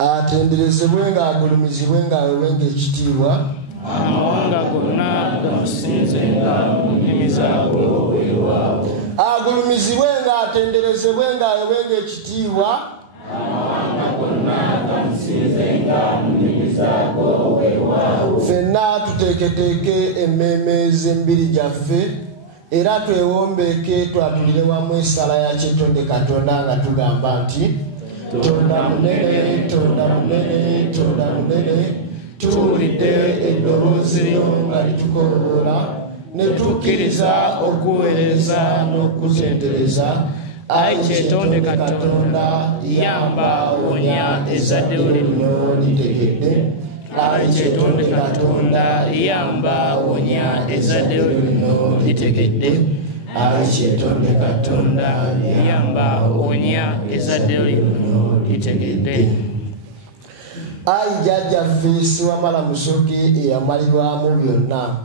atenderezebwenga agulumizibwenga awewenga ekitiibwa amawanga gonna gamusinzenga mu nnimi zaago ewaabwe. agulumizibwenga atenderezebwenga awewenga ekitiibwa amawanga gonna gamusinzenga mu nnimi zaago ewaabwe. ffenna tuteeketeeke emmeeme z'emibiri gyaffe era twewombeeke twatulire wamu essala ya kyetonde Katonda nga tugamba nti Tonda munene, Tonda munene, Tonda munene, tuwulidde eddoboozi lyo nga litukoowoola ne tukkiriza okuweereza n'okutendereza. Ayi kyetonde Katonda, yamba wonya ezzadde lino litegedde. Ayi kyetonde Katonda, yamba wonya ezzadde lino litegedde. Ayi kyetonde Katonda, yamba wonya ezzadde lino litegedde. Ayi jjajjaffe Siwamala Musoke eyamalirwamu byonna.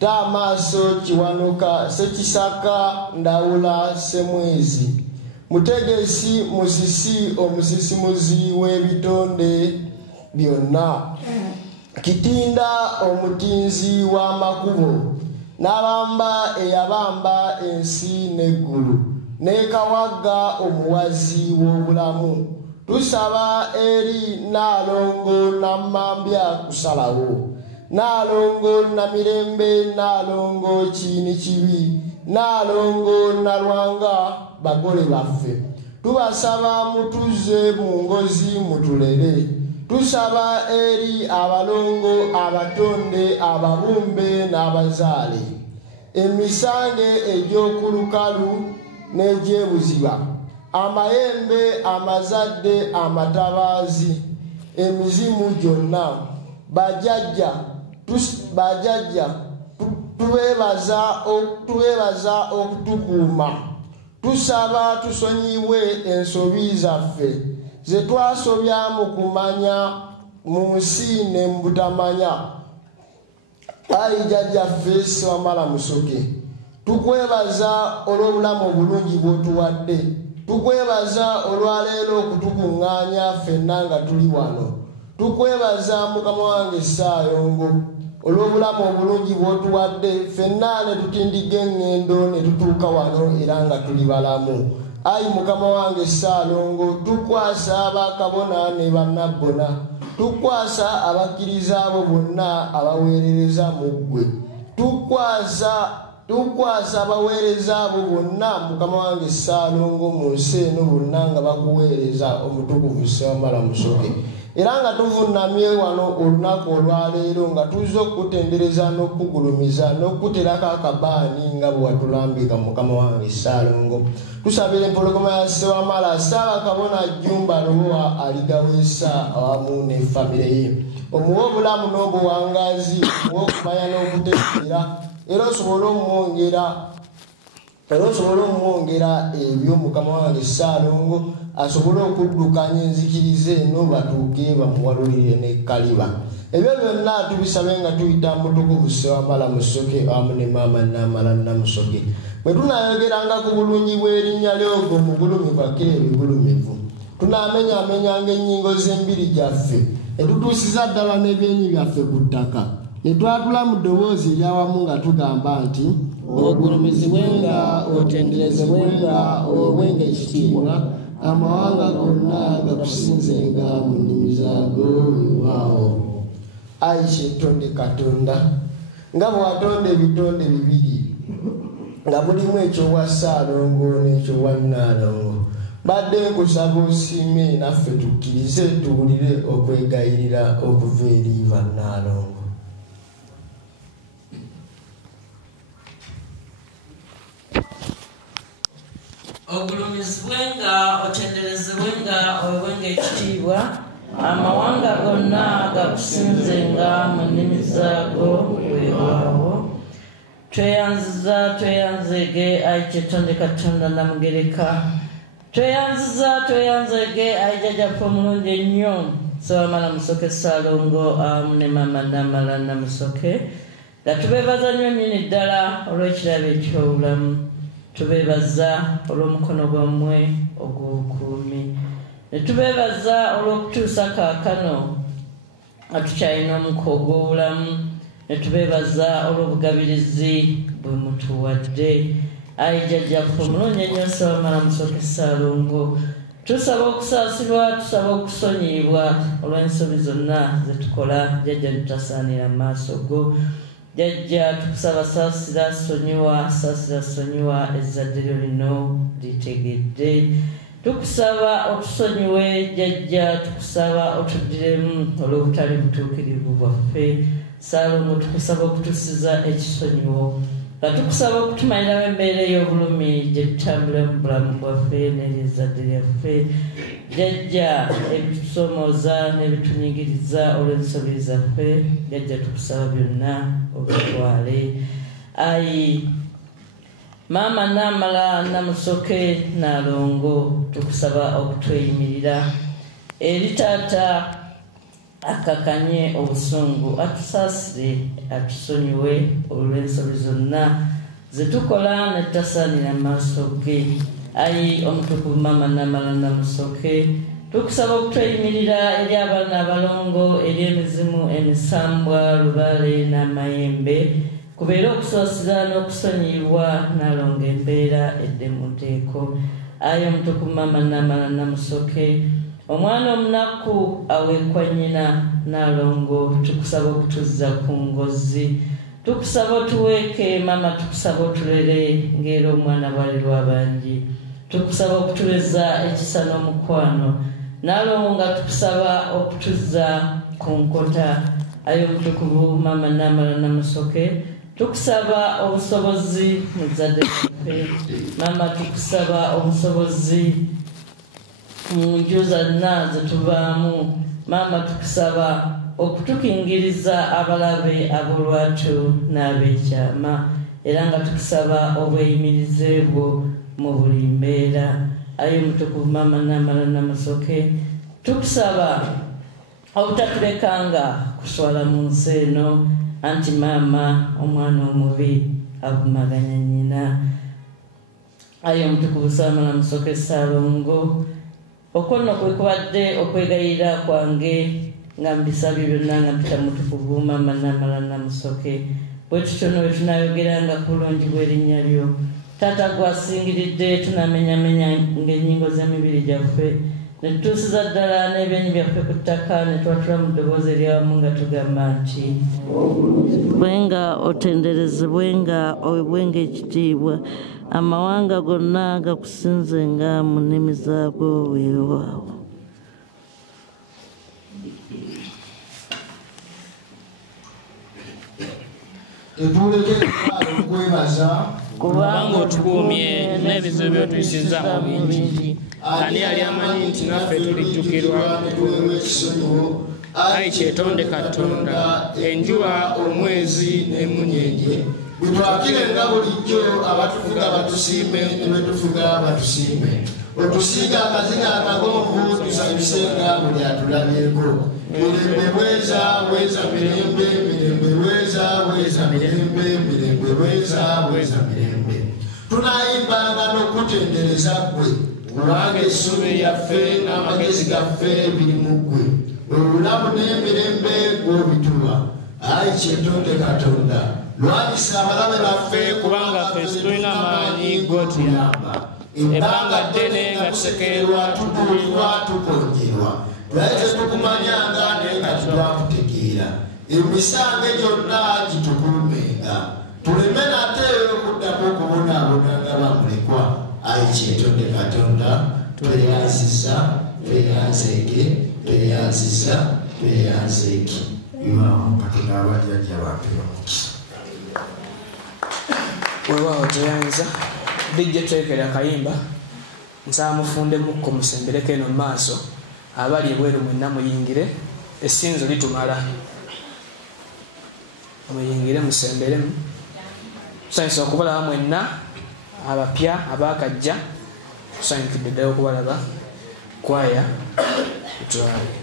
Taamaaso Kiwanuka Ssekisaka Ndawula Semwezi Mutegesi Musisi omusisimuzi w'ebitonde byonna. Kitinda omutinzi w'amakubo n'abamba eyabamba ensi n'eggulu ne Kawagga omuwazi w'obulamu. Tusaba eri Naalongo Namambya kusalawo, Naalongo Namirembe, Naalongo Kiini Kibi, Naalongo Nalwanga bagole baffe. Tubasaba mutuze mu ngozi mutulere. Tusaba eri abalongo abatonde ababumbe n'abazaale, emisange egy'okulukalu n'egy'ebuziba, amayembe amazadde amatabaazi, emizimu gyonna. Bajjajja tubeebaza okutukuuma. Tusaba tusonyibwe ensobi zaffe ze twasobya mu kumanya mu nsi ne mu butamanya. Ayi jjajjaffe Siwamala Musoke, tukwebaza olw'obulamu obulungi bw'otuwadde. Tukwebaza olwaleero okutukuŋŋaanya ffenna nga tuli wano. Tukwebaza Mukama wange Ssaalongo olw'obulamu obulungi bw'otuwadde ffenna ne tutindiga eŋŋendo ne tutuuka wano era nga tuli balamu. Ayi Mukama wange Ssaalongo, tukwasa abakabona ne bannabbona, tukwasa abakkiriza abo bonna abaweerereza mu ggwe, tukwasa abaweereza abo bonna Mukama wange Ssaalongo mu nsi eno bonna nga bakuweereza omutukuvu Siwamala Musoke. Era nga tuvunnamye wano olunaku olwaleero nga tuzze okutendereza n'okugulumiza n'okuterako akabaani nga bwe watulambika Mukama wange Ssaalongo. Tusabira empologoma ya Siwamala Ssaabakabona Jjumba Lowa aligaweesa awamu ne famire ye. Omuwe obulamu n'obuwangaazi, omuwe okumanya n'okutegeera, era osobole omwongera ebyo Mukama wange Ssaalongo asobole okuddukanya enzikiriza eno batuuke bamuwalulire ne kaliba. Ebyo byonna tubisabe nga tuyita mutukuvu Siwamala Musoke awamu ne maama Naamala Namusoke. Bwe tunaayogeranga ku bulungi bw'erinnya ly'ogwo omugulumivu akira ebigulumivu, tunaamenyaamenyanga ennyingo z'emibiri gyaffe ne tutuusiza ddala n'ebyenyi byaffe ku ttaka, ne twatula mu ddoboozi eryawamu nga tugamba nti ogulumizibwenga, otenderezebwenga, oweebwenga ekitiibwa, amawanga gonna gakusinzenga mu nnimi zaago ewaawo. Ayi kyetonde Katonda, nga bwe watonda ebitonde bibiri nga mulimu ekyowa Ssaalongo n'ekyowa Naalongo, badde nkusaba osiime naffe tukkirize tuwulire okwegayirira okuva eri bannaalongo. Ogulumizibwenga, otenderezebwenga, oweebwenga ekitiibwa, amawanga gonna gakusinzenga mu nnimi zaago weewaawo. Tweyanzege ayi kyetonde Katonda Namugereka, tweyanzege ayi jjajjaffe omulungi ennyo Siwamala Musoke Ssaalongo awamu ne maama Naamala Namusoke, nga tubeebaza nnyo nnyini ddala olw'ekirabo eky'obulamu. Tubeebaza olw'omukono gwammwe ogw'obukuumi. ne tubeebaza olw'okutuusa kaakano atukyalina omukogo obulamu ne tubeebaza olw'obugabirizi bwe mutuwadde. Ayi jjajjaffe omulungi ennyo Ssabamala Musoke Ssaalongo, tusaba okusaasilwa, tusaba okusonyiyibwa olw'ensobi zonna ze tukola. Jjajja tutasaanira mu maaso go. Jjajja tukusaba saasira sonyiwa, saasira sonyiwa ezzadde lyo lino litegedde. Tukusaba otusonyiwe jjajja, tukusaba otuddiremu olw'obutali butuukirivu bwaffe. Ssaalongo tukusaba okutusiza ekisonyiwo, nga tukusaba okutumalirawo embeera ey'obulumi gye tutambula mu bulamu bwaffe n'ery'ezzadde lyaffe. Jjajja ebitusomooza n'ebitunyigiriza olw'ensobi zaffe, jjajja tukusaba byonna obitwale. Ayi Maama Namala Namusoke Nalongo, tukusaba okutweyimirira eri taata akakanye obusungu, atusaasire atusonyiwe olw'ensobi zonna ze tukola ne tutasaanira mu maaso ge. Ayi Omutukuvu Maama Namala Namusoke, tukusaba okutweyimirira eri abaana abalongo, eri emizimu emisambwa, Lubaale n'Amayembe, kubeere okusaasira n'okusonyiyibwa Nalongo embeera edde mu nteeko. Ayi Omutukuvu Maama Namala Namusoke, omwana omunaku aweekwa nnyina Nalongo, tukusaba okutuzza ku ngozi, tukusaba otuweeke Maama, tukusaba otulere ng'era omwana bwalirwa abangi, tukusaba okutuleza ekisa n'omukwano Nalongo, nga tukusaba okutuzza ku nkota. Ayi Omutukuvu Maama Namala Namusoke, tukusaba obusobozi mu zadde lyaffe Maama, tukusaba obusobozi mu nju zonna ze tuvaamu Maama, tukusaba okutukingiriza abalabe ab'olwatu n'ab'ekyama, era nga tukusaba obweyimirize bwo mu buli mbeera. Ayi Omutukuvu Maama Namala Namusoke, tukusaba obutatulekanga kuswala mu nsi eno, anti Maama omwana omubi avumaganya nnyina. Ayi Omutukuvu Ssabamala Musoke Ssaalongo, okwo nno kwe kubadde okwegayirira kwange nga mbisabye byonna nga mpita Mutukuvu Maama Namala Namusoke. Bwe tutyo nno bwe tunaayogeranga ku bulungi bw'erinnya lyo. Taata gwasingiridde tunamenyamenya ng'ennyingo z'emibiri gyaffe ne tutuusiza ddala n'ebyenyi byaffe ku ttaka ne twatula mu ddoboozi eryawamu nga tugamba nti bwenga otenderezebwenga, owebwenga ekitiibwa, amawanga gonna gakusinzenga mu nnimi zaagwo weewaawo. Tetulekera okwebaza kubanga otukuumye n'ebizibu by'otuyisizza mu bingi. Ani yali amanyi nti naffe tulijjukirwa? Ayi kyetonde Katonda, enjuba, omwezi n'emunyenye bitwakirenga bulijjo abatufuga batusiime ne betufuga batusiime. Otusiiga akazina akagonvu tusabisenga buli atulabyeko. Mirembe bweza bweza mirembe, mirembe bweza bweza mirembe, mirembe bweza bweza mirembe. Tunayimbanga n'okutendereza ggwe, kubanga essubi lyaffe n'amagezi gaffe biri mu ggwe. Obulamu n'emirembe gw'obituwa. Ayi kyetonde Katonda, lwanyisa abalabe baffe kubanga ffe tulina maanyi g'otuyamba. Ebbanga ddene nga tusekererwa, tubulirwa, tukonjerwa. Lwaki tetukumanyanga naye nga tetwakutegeera. Emisango gyonna gitukuumenga, tuleme nate okuddamu okubonaabona nga bamulekwa. Ayi kyetonde Katonda, tweyanziza, tweyanzeeke, tweyanziza, tweyanzeeke. Iwawo Katonda abajjajja baffe bamukisa. Weewaawo tweyanza bijja twekera kayimba nsaba mufundemukko musembereko eno mu maaso, abali ebweru mwenna muyingire, essinzo litumala, muyingire musemberemu. Tusanyusa okubalaba mwenna, abapya abaakajja, tusanyukidde ddala okubalaba. Kwaya tutwale.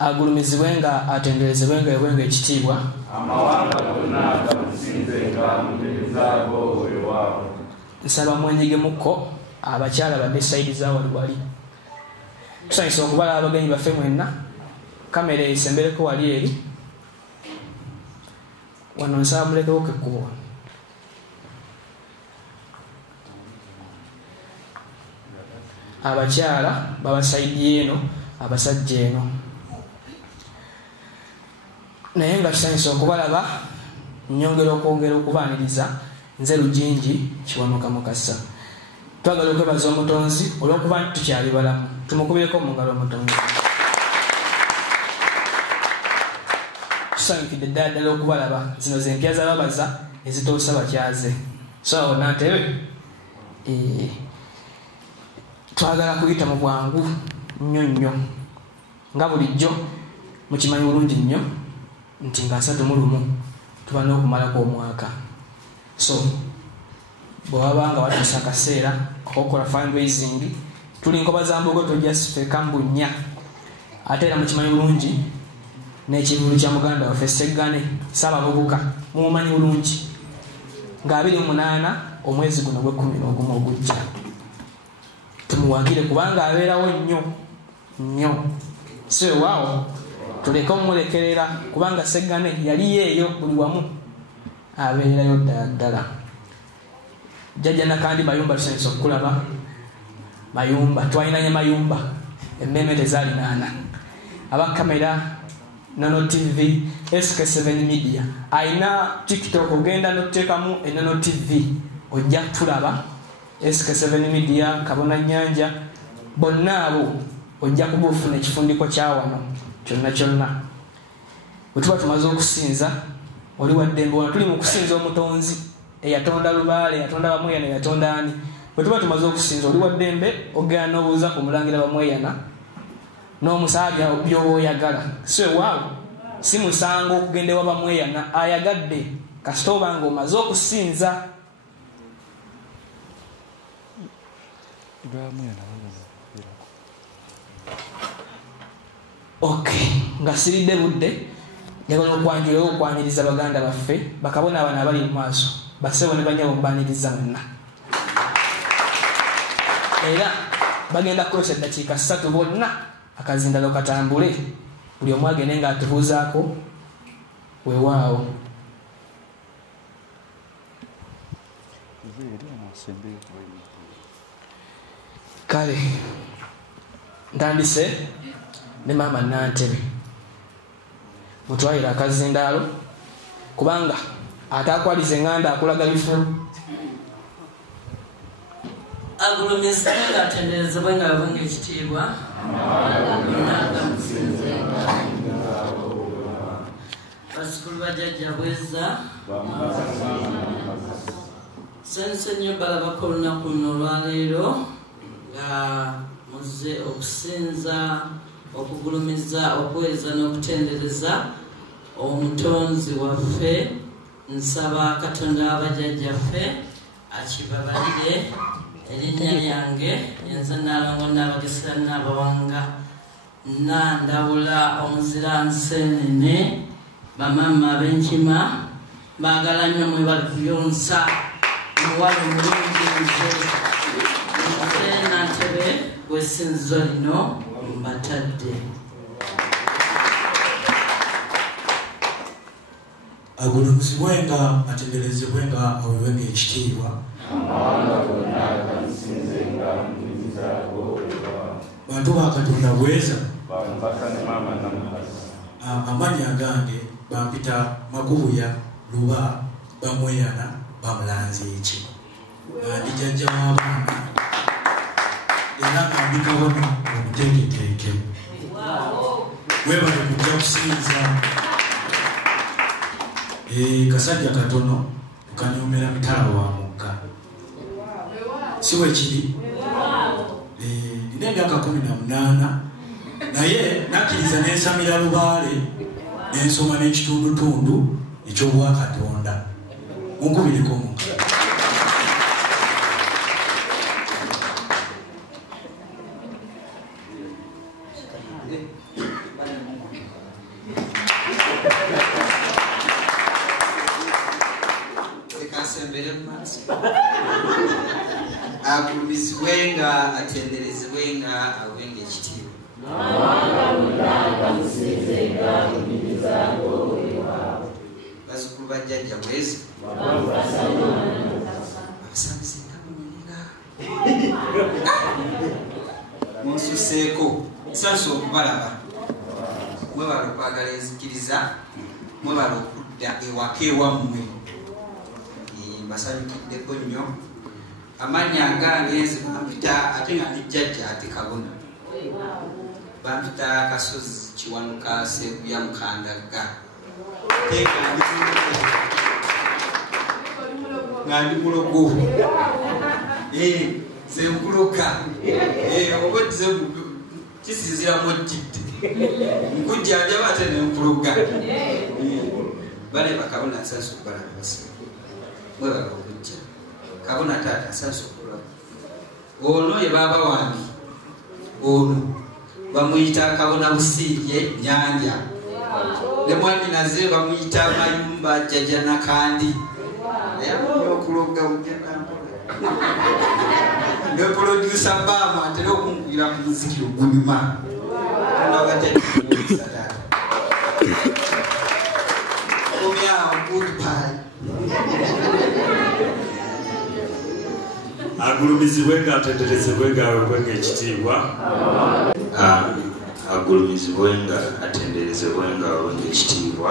agulumizibwenga atenderezebwenga ebwenga ekitiibwa amawanga gonna agamusinzenga mu nnimi zaago oyo waabwe. nsaba mwenyigemukko abakyala badde sayidi za wali tusanyisa okubala abagenyi baffe mwenna kamera esembereko wali eri wano nsaba mulekewo kekkubo. Abakyala babasaidye eno, abasajja eno. Naye nga kisanyusa okubalaba, nnyongera okwongera okubaaniriza, nze Lugingi Kiwanuka Mukasa. Twagala okwebaza Omutonzi olw'okuba nti tukyali balamu. Tumukubireko mu ngalo Omutonzi. Tusanyukidde ddala okubalaba, zino ze mpya z'ababaza ezituusa bakyaze. So awo Nantebe, twagala kuyita mu bwangu nnyo nnyo. Nga bulijjo mukimanyi bulungi nnyo nti nga 31 tuba n'okumalako omwaka. So bw'waba nga watuusa akaseera okukola fundraising, tuli Nkoba za Mbogo tojja ffe Kambunya. Ate era mukimanyi bulungi n'ekivulu kya muganda waffe Sseggane Ssaabavubuka mumumanyi bulungi nga 28 omwezi guno gwe11 ogujja. Tumuwagire kubanga abeerawo nnyo. So waawo tuleke omulekerera kubanga Sseggane yali yeeyo buli wamu abeerayo ddala. Jjajja Nakandi Mayumba tusanyusa okukulaba. Mayumba twalinanye Mayumba emmeme tezaalinaana. Abakamera Nono TV, SK7 Media, aina TikTok ogenda n'oteekamu Nono TV ojja tulaba. SK7 Media, Kabona Nyanja, bonna abo ojja kuba ofuna ekifundiko kya wano kyonna. Bwe tuba tumaze okusinza oli waddembe wano tuli mu kusinza Omutonzi eyatonda Lubaale, eyatonda Bamweyana, eyatonda ani. Bwe tuba tumaze okusinza oli waddembe ogenda n'obuuza ku Mulangira Bamweyana n'omusabya by'oyagala. So waawo si musango okugenda ewa Bamweyana ayagadde kasita oba nga omaze okusinza. Okay, nga siridde budde njagala okwanjulayo okwaniriza baganda baffe bakabona abana abali mu maaso basebo ne banyabo mbaniriza mwenna. Era bagenda kukozesa eddakiika 3 bonna akazindalo katambule buli omu agende nga atubuuzaako weewaawo. Kale ntandise ne maama Nantebe mutwalire akazindaalo kubanga ataakwaliza enganda akulaga bifu. Agulumizibwe ng'atenderezebwe ng'abonga ekitiibwa. Basikulu bajjajja bweza sense nnyo balabako olunaku luno olwaleero nga muze okusinza, okugulumiza, okuweereza n'okutendereza Omutonzi waffe. Nsaba Katonda w'abajjajjaffe akibabalire. Erinnya lyange nze Nnaalongo Nnabagesera Nnaabawanga Nandawula omuzira nseenene. Bamaama ab'enkima baagala nnyo mwebali kuyonsa muwala omulungi nze Nantebe w'essinzizo lino mbatadde. Agulumizibwenga, atenderezebwenga, aweebwenga ekitiibwa. Bantu ba Katonda bweza amannya agange bampita Makubuya Luba Bamweyana Bamulanzi eki nga ndi jjajja w'abaana era nga mbikabona omuteeketeeke. Weebale kujja kusinza kasajja katono okanyomera mitala wa mugga si wekiri. Nina emyaka 18 naye nakkiriza n'ensamira Lubaale n'ensoma n'ekitundutundu eky'Obwakatonda. Munkubireko mu agulumizibwenga, atenderezebwenga, aweebwenga ekitiibwa. Bazukulu bazzukulu ba jjajja bwezi abasabisinga munyira munsuseeko sansa okubalaba mwebala okwagala enzikiriza mwebala okudda ewaka ewammwe mbasanyukiddeko nnyo amannya agangenzi bampita ate nga ndi jjajja ate kabona bampita Kasozi Kiwanuka Seekuya Mukandagga nga ndi mulogo senkuloka obweddize kisinziramu ojjidde nkujjanjaba ate nenkuloga baleba kabona asansa okubalaba basibe mwebala okujja kabona taata asansa okulaba ono ye baaba wange ono bamuyita kabona Busiirye Nyanja ne mwanyinaze bamuyita Mayumba Jjajja Nakandi ayamanya okuloga ugenda ne producer Bama atera okunkuira ku muziki ogunyuma agulumizibwe nga atenderezebwe ng'aweebwe ng'ekitiibwa agulumizibwe nga atenderezebwe ng'aweebwe ng'ekitiibwa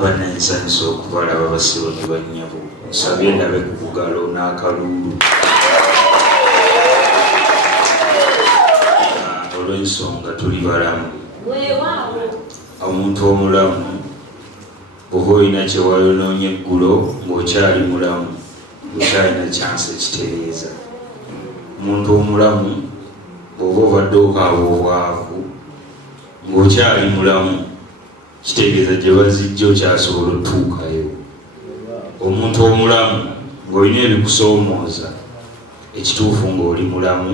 bannensanyusa okubalaba basibo ne bannyabo nsabye ndabe ku bugalo n'akalulu olw'ensonga tuli balamu omuntu omulamu oba olina kyewayonoonya eggulo ng'okyali mulamu okyalina kyansi ekitereeza omuntu omulamu bw'oba obadde okaaba obwavu ng'okyali mulamu kitegeeza gye bazijja okyasobola otuukayo omuntu omulamu ng'olina ebikusoomooza ekituufu ng'oli mulamu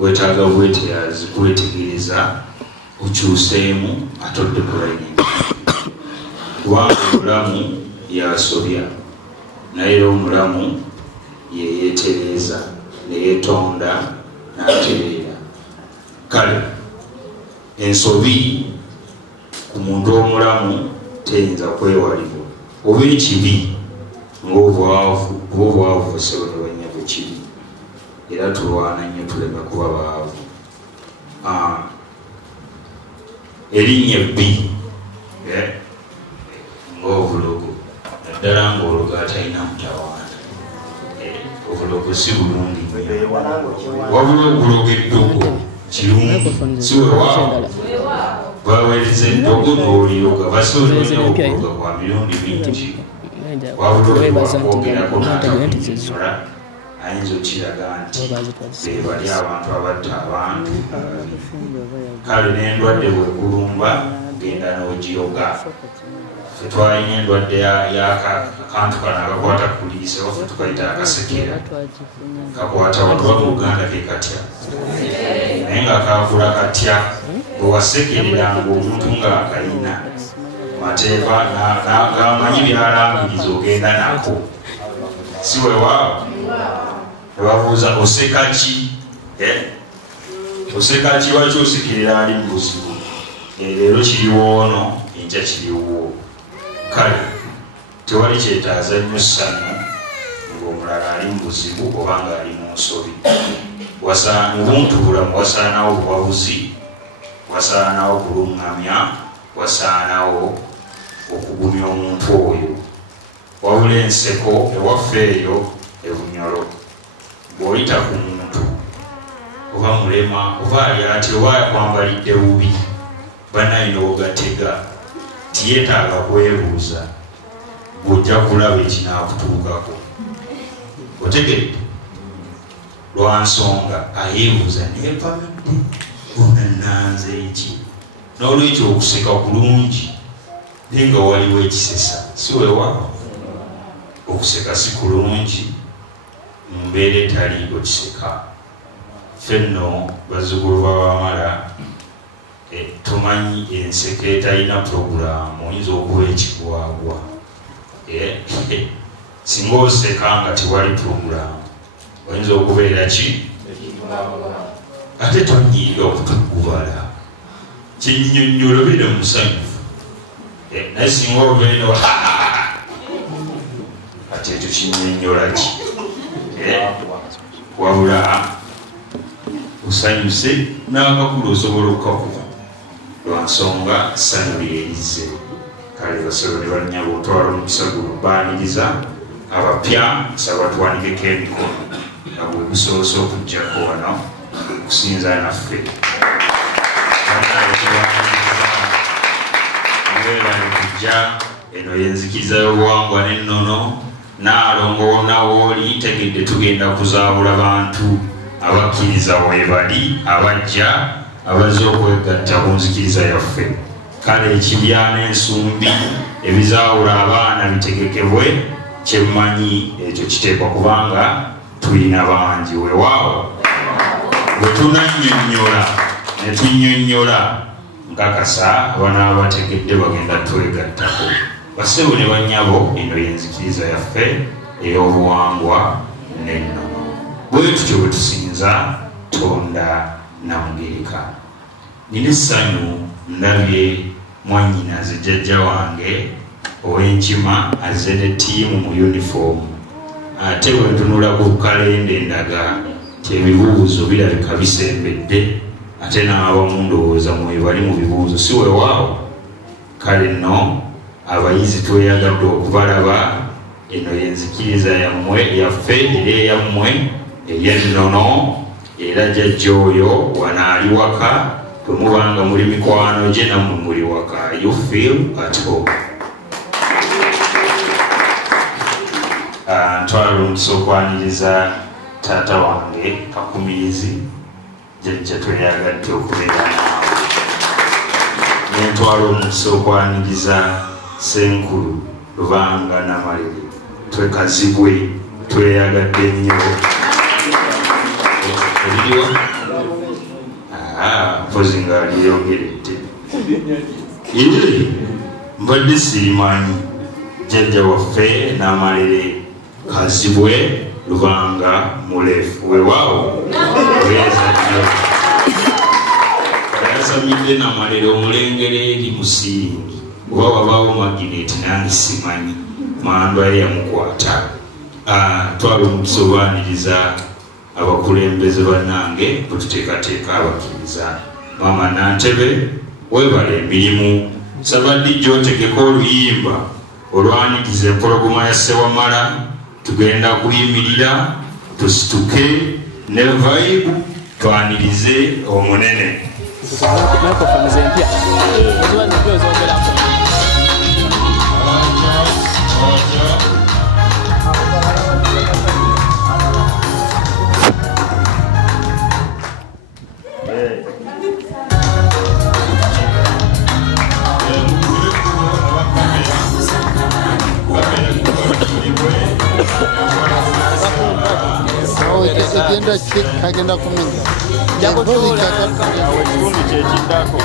wetaaga bweteyaazi kwetegereza okyuseemu atodde kulaini kubanga omulamu yasobya naye era omulamu yeyeetereeza neyeetonda n'atereera kale ensobi ku muntu omulamu teyinza kwewalibwa oba ekibi ng'obwavu esebo ne bannyabo kibi era tulwana nnyo tuleme kuba baavu erinnya ebbi ng'obulogo naddala ng'ologo atalina mutawaana obulogo si bulungi wabula okuloga eddogo kirungi si wewaawo baweereza eddogo n'oliroga basoolina okuloga kwa mirundi mingi wabula olwakwogerako n'atakunyonnyola ayinza okiraga nti bebali abantu abatta abantu kale n'endwadde bwekulumba genda n'ogiroga fetwalina endwadde y'akantu kano akakwata ku liise wafe tukayita akasekera kakwata watuba mu Uganda ke katya naye nga kakula katya bwewasekereranga omuntu ng'akalina mateeka gamanyi byalangiriza ogenda nako si wewaawo nebabuuza oseka ki oseka ki lwaki osekirira ali mu buzibu leero kiriwo ono enkya kiriwo kale tewali kyetaaza nnyo ssanyu ng'omulala ali mu buzibu oba ng'ali mu nsobi mu buntu bulamu wasaanawo buwabuzi wasaanawo kulungamya wasaanawo okugumya omuntu oyo wabula enseko ewaffe eyo ebunyolo bw'oyita ku muntu oba mulema oba ali ati oba yakwambalidde bubi banayina ogatega tiyeetaaga kwebuuza bw'ojja kulaba ekinaakutuukako otegedde lwa nsonga ayeebuuza neepamidde ona nanze eki n'olwekyo okuseka kulungi naye nga waliwo ekisesa si weewaawo okuseka si kulungi mu mbeera etaliiko kiseka ffe nno bazzukulu babamala tumanyi enseko etalina purogulaamu oyinza okuba ekigwagwa singa oseka nga tewali purogulaamu oyinza okubeera ki ate tonyiiga okutugubala kinnyonnyola bire musanyufu naye singa obeeno ate ekyo kinnyonnyola ki wabula osanyuse n'akakulu osobola okukakuba lwansonga ssanyu lyerize kale basolo ne bannyabo otwala omukisa guno baaniriza abapya nsaba batwanikeko emikono nga bwe gusoose okujjako wano okusinza naffe weebale kujja eno yenzikiriza y'obuwangwa n'ennono naalongo wonna wooli tegedde tugenda kuzaabula bantu abakkiriza weebali abajja abazze okwegatta ku nzikiriza yaffe kale ekibya n'ensumbi ebizaawula abaana bitegekebwe kyemmanyi ekyo kiteekwa kubanga tulina bangi weewaawo bwe tunannyonnyola ne tunnyonnyola nkakasa abanaaba bategedde bagenda twegattako basebo ne bannyabo eno yenzikiriza yaffe ey'obuwangwa n'ennono bwe tutyo bwe tusinza tonda namugereka nina essanyu ndabye mwannyinaze jjajja wange ow'enkima azze ne ttiimu mu yunifoomu ate bwe ntunula ku kalenda endaga ti ebibuuzo birabika bisembedde ate n'abamu ndowooza mwebali mu bibuuzo si weewaawo kale nno abayizi tweyagadde okubalaba eno yenzikiriza yammwe yaffe era eyammwe ey'ennono era jjajja oyo wanaali waka bwe mubanga muli mikwano gye nammwe muli waka you feel at home ntwala omukisa okwaniriza taata wange kakumirizi jjajja tweyagadde okubeera naawe nentwala omukisa okwaniriza senkulu lubanga namalere twekazibwe tweyagadde nnyo eriwa mpozi nga lyeyongeredde mbadde sirimanyi jjajja waffe n'amalere kazibwe lubanga mulefu weewaawo oyezajjo yasamidde namalere omulengere eri musiringi oba wabaawo magineti nange simanyi mandwaye yamukwata twala omukisa obaaniriza abakulembeze bannange bwetuteekateeka abakkiriza mama Nantebe weebala emirimu sabaddi gy'otegeka oluyimba olwaniriza empologoma ya Ssewamala tugenda kuyimirira tusituke ne vibe twanirize omunene kagenda kuminya ekitundu kyekiddako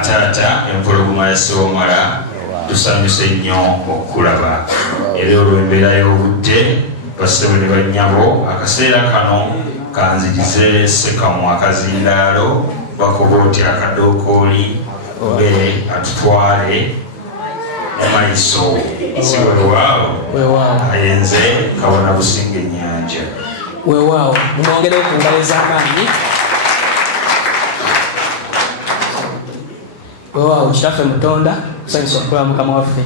bataata empologoma ya Sewamala tusanyuse nnyo okulaba era olw'embeera y'obudde bassebo ne bannyabo akaseera kano kanzirize Sekamu akazindaalo bakobooti akadookooli mbe atutwale emaiso si weewaawo ayenze kabona businga ennyanja weewaawo mumwongerewo ku ngalo ez'amaanyi weewaawo kitaffe Mutonda kusanyusa okulaba Mukama waffe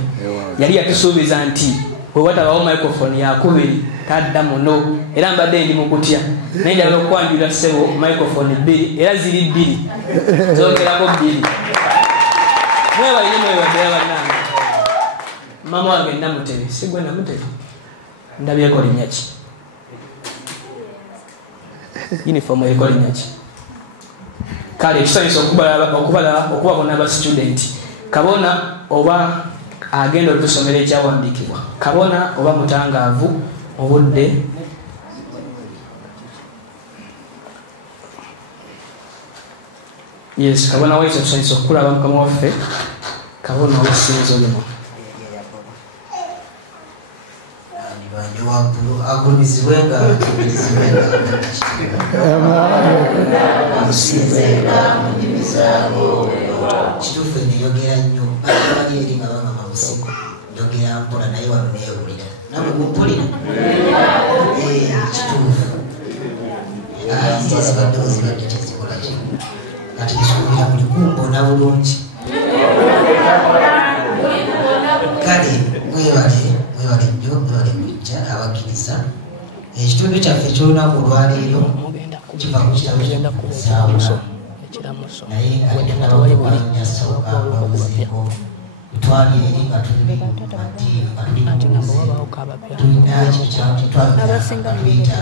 yali yatusuubiza nti bwe watabawo microphone yakubiri tadda muno era mbadde ndi mu kutya naye njagala okwanjulira ssebo microphone 2 era ziri 2 zongerako 2 mwebalire mwebaddera bannange mama wange Namutebe si gwe Namutebe ndabyeko linnya ki uniform eriko linnya ki kale tusanyusa okubabona aba student kabona oba agenda okusomera ekyawandiikibwa kabona oba mutangaavu obudde yes kabona waisa tusanyusa okulaba Mukama waffe kabona obusinzo buno agunizibwenga kituufu neyogera nnyo bali eri nga banga mabusiku njogera mpola naye wano neewulira namwe mumpulira kituufu zibadde tezikola ki kati kisuubira buli kumbona bulungi kale mwebale nnyo mwebale kujja abakkiriza ekitundu kyaffe ekyolunaku olwaleero kiva ku kitabo ky'okuzaawula naye ngatenabanyasookamuziiko tutwali eri nga tuli tulina kituyita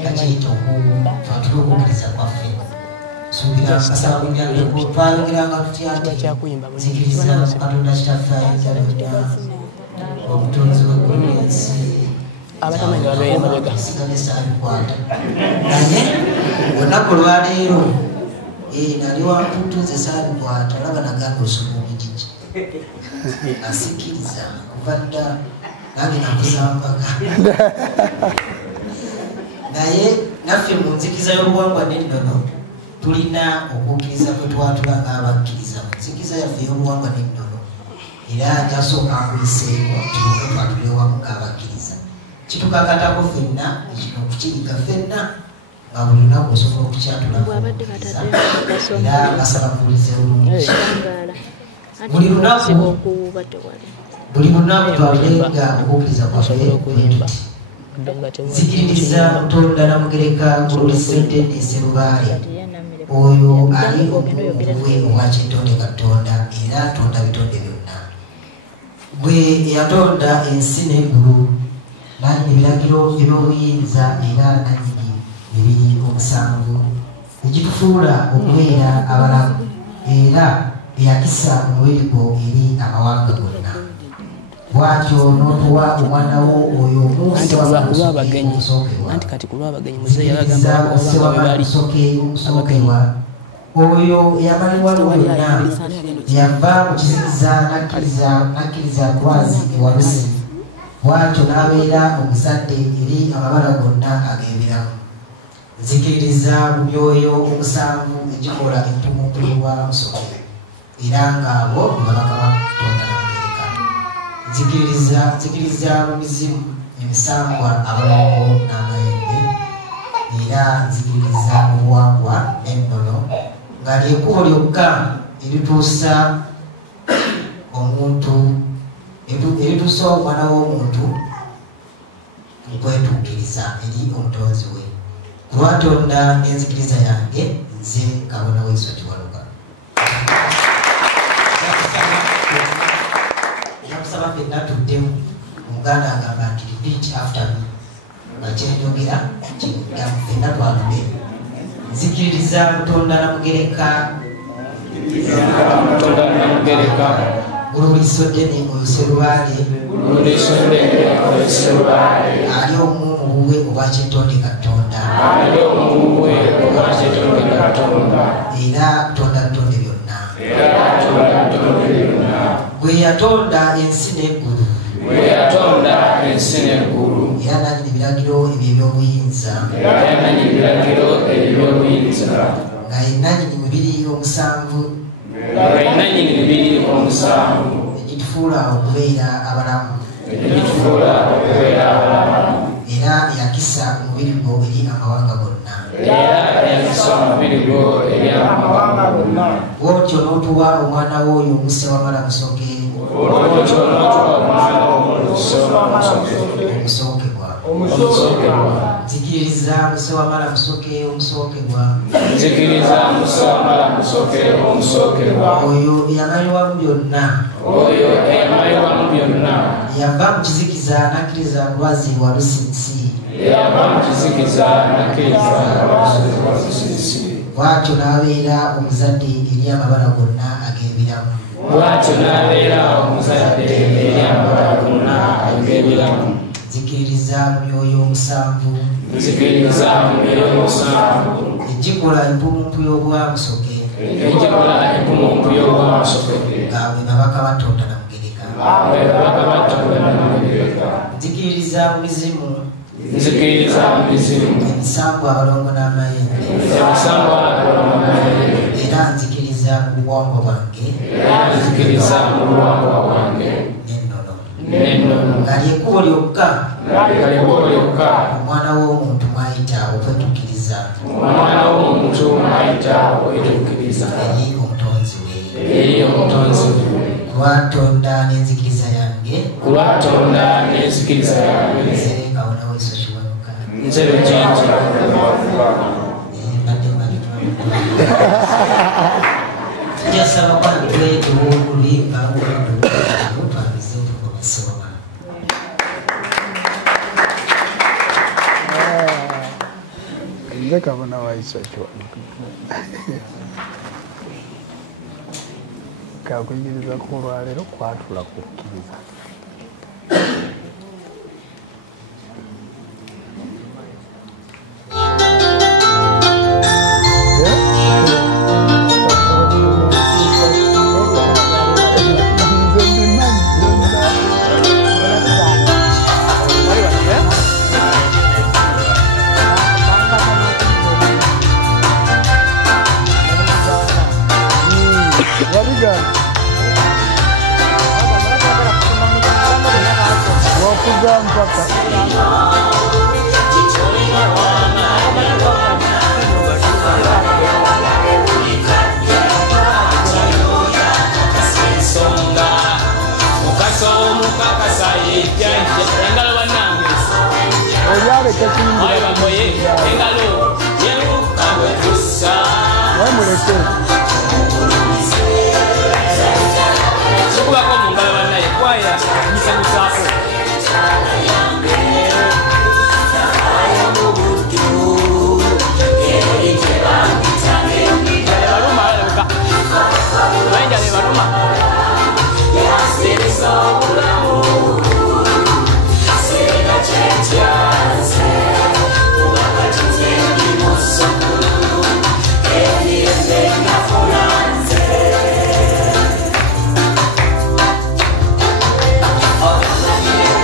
nga kiyita twatula okukkiriza kwaffe suubira kasaba kunyandeko twayogeranga tutya nti nzikiriza Katonda kitaffe ayinza byonna obutonzi bw'eggulu n'ensi sigale saabikwata naye olunaku olwaleero nali wamputuze saabikwata olaba nagamba osoma omugigi asikiriza kuva dda nange nakuzambaga naye naffe mu nzikiza y'obuwangwa n'ennono tulina okukkiriza kwe twatula ng'abakkiriza mu nzikiza yaffe y'obuwangwa n'ennono era jasooka akuliseeko tulyoke twatule wamu ng'abakkiriza kitukakatako ffenna ekino okukiriga ffenna nga buli lunaku osobola okukyatula kukkiriza era basaba kuwulize bulungi buli lunaku twalenga okukkiriza kwaffe bwetuti nzikiririza Mutonda Namugereka Gululisedde Serubaale oyo ali omuwe owa kitonde Katonda era atonda bitonde byonna gwe yatonda ensi n'eggulu nanyi ebiragiro eby'obuyinza era nannyini ebiri omusango ekitufuula okubeera abalamu era eyakisa omubiri eri amawanga gonna bwatyo n'otuwa omwana wo oyo omusookerwa oyo eyabalibwa lwonna yava mu kizikiza nakkiriza lwazi ewalusi bwatyo n'abeera omuzadde eri amabala gonna ag'ebiramu nzikiririza mu myoyo omusanvu egikola entumumpulirwa musoke era ng'abo babaka ba Katonda Namugereka nzikiririza mu mizimu emisangwa abalongo n'amayembe era nzikiririza obuwangwa n'ennono nga lyekkubo lyokka erituusa omuntu erituusa omwana w'omuntu okwetuukiriza eri omutonzi we ku lwatonda n'enzikiriza yange nze kabona w'Iso Kiwaluka nakusaba ffenna tuddemu omuganda agamba nti repeat after me nga kyenjogera kyengamu ffenna twalube nzikiririza Mutonda Namugereka Gululisedde Serubaale ali omu mu buwe obwa kitonde Katonda era Katonda bitonde byonna gwe yatonda ensi n'eggulu era nannyini biragiro eby'ebyobuyinza nga yenannyini mubiri omusanvu egitufuula okubeera abalamu era yakisa omubiri gwo eri amawanga gonna bwotyo n'otuwa omwana w'oyo omuse wamala musoke omusookebwa nzikiririza muse wamala musoke omusookebwa oyo eyamalirwamu byonna yava mu kizikiza nakkiriza kulwaziibwa lusinsi bwatyo n'abeera omuzadde eri amabala gonna ag'ebiramu nzikiririza mu myoyo omusanvu egikola empumumpu y'obwamusoke nga bwe babaka batonda na mugereka nzikiririza mu mizimu emisango abalongo n'amayembe era nzikiriza mu buwangwa bwange n'ennono nga lyekkubo lyokka omwana w'omuntu mwayita okwetukkiriza eri omutonzi we kulwatonda n'enzikiriza yange kawonawo eso kiwanuka tujasaba kwanitwetu okulimba twamize tukomesoba nze kabona waiso kiwanuka kakuyigiriza ku olwaleero kwatula kukkiriza Oh,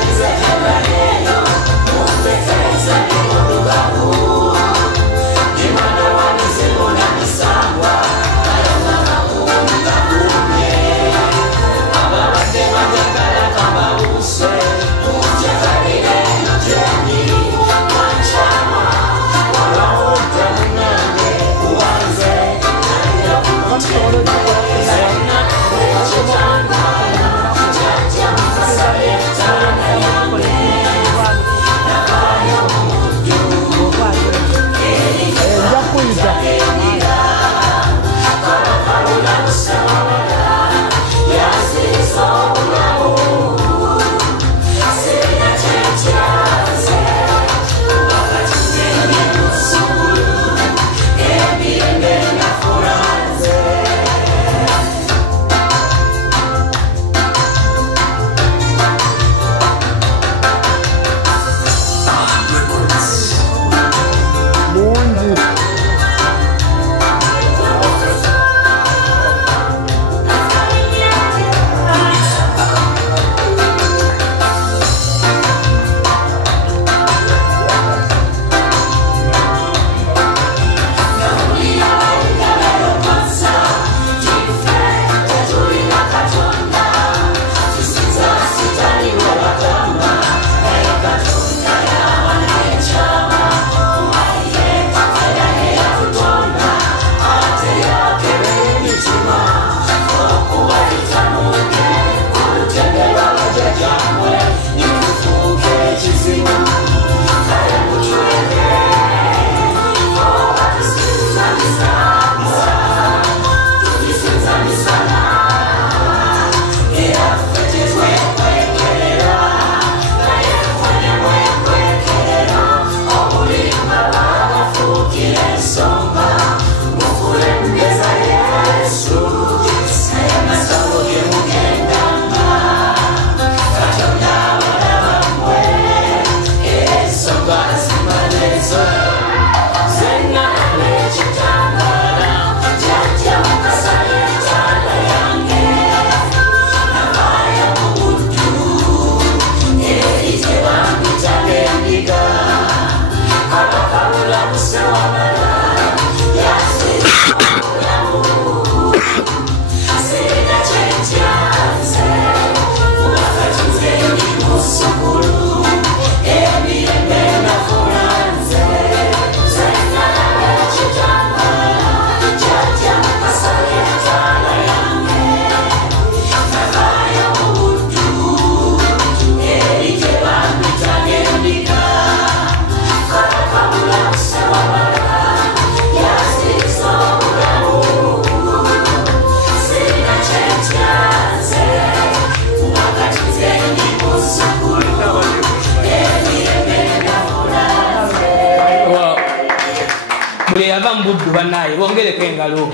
mbuddu bannaye bongereko engalo